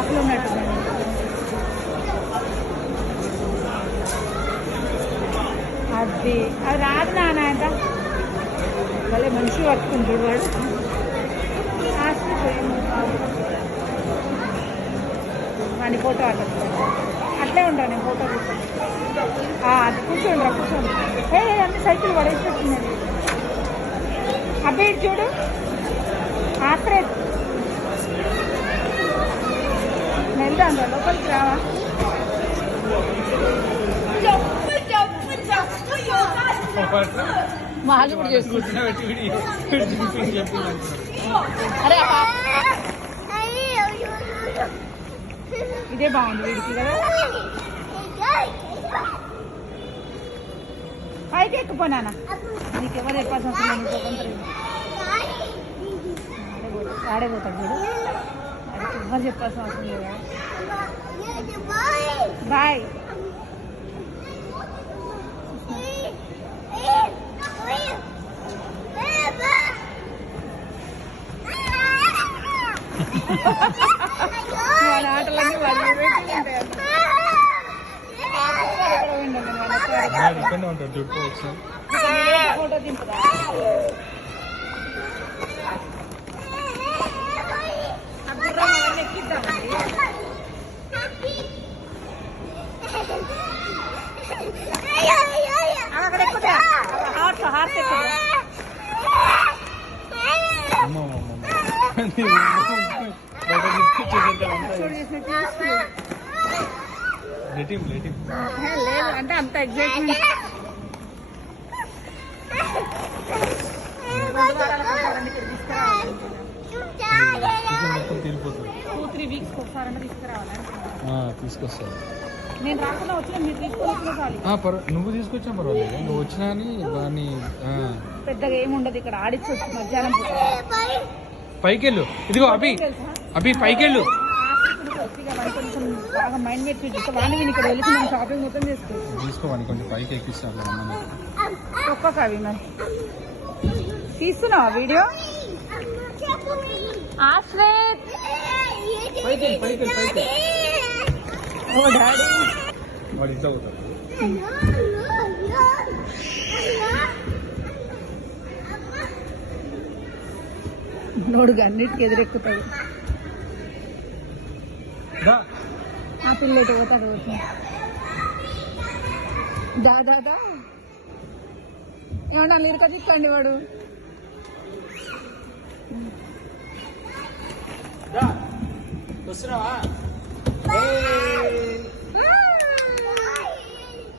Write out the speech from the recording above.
ఆకులు ఉన్నట్టు అది అది రాదు నాన్న అంట. భలే మంచిగా పట్టుకుంటాడు వాడు. వాడి ఫోటో అట్లా అట్లే ఉంటాను నేను ఫోటో అది కూర్చోండి రా కూర్చోండి. ఏ అన్ని సైకిల్ పడేసి వచ్చిందండి అబ్బాయి చూడు. ఆత్రేత్. వెళ్దాం లోపలికి రావా? వాళ్ళు కూడా చేసుకుంటారు. అరే ఇదే బాగుంది వీడికి కదా. పైకి ఎక్కిపోనానా నీకెవరు చెప్పాల్సిన అవసరం లేదు, ఆడే పోతాడు చూడు. ఎవరు చెప్పాల్సిన అవసరం లేదు? బాయ్. వాళ్ళ ఆటలన్నీ వాళ్ళు ఉంటాయి. ఎక్కడ ఉండండి లేదు అంటే అంత ఎగ్జైట్మెంట్ తీసుకొస్తాను నేను రాకుండా వచ్చిన మీరు తీసుకొని వచ్చిన చాలు ఆ, పర్వ నువ్వు తీసుకొచ్చినా పర్వాలేదు నువ్వు వచ్చినా అని దాన్ని ఆ, పెద్దగా ఏముండదు ఇక్కడ ఆడిచ్చి వచ్చి మధ్యాహ్నం పూట. పైకెళ్ళు ఇదిగో అభి తెలుసా? అభి పైకెళ్ళు వాడు కొంచెం బాగా మైండ్ పెట్టి చూస్తే వాడిని వీని ఇక్కడ వెళ్ళి మనం షాపింగ్ మొత్తం చేసుకోవచ్చు తీసుకోవాలి కొంచెం పైకి ఎక్కిస్తాను అమ్మని ఒక్క కవి మరి తీస్తున్నావా వీడియో ఆశ్రేత్ పైకి పైకి పైకి ఓ డాడీ. వాడు ఇంట్లో పోతాడు నోడుగా అన్నిటికీ ఎదురెక్కుతాడు. దా. ఆ పిల్ల పోతాడు దా దా దా. ఏమన్నా లిరిక తిప్పండి వాడు. వస్తున్నావా?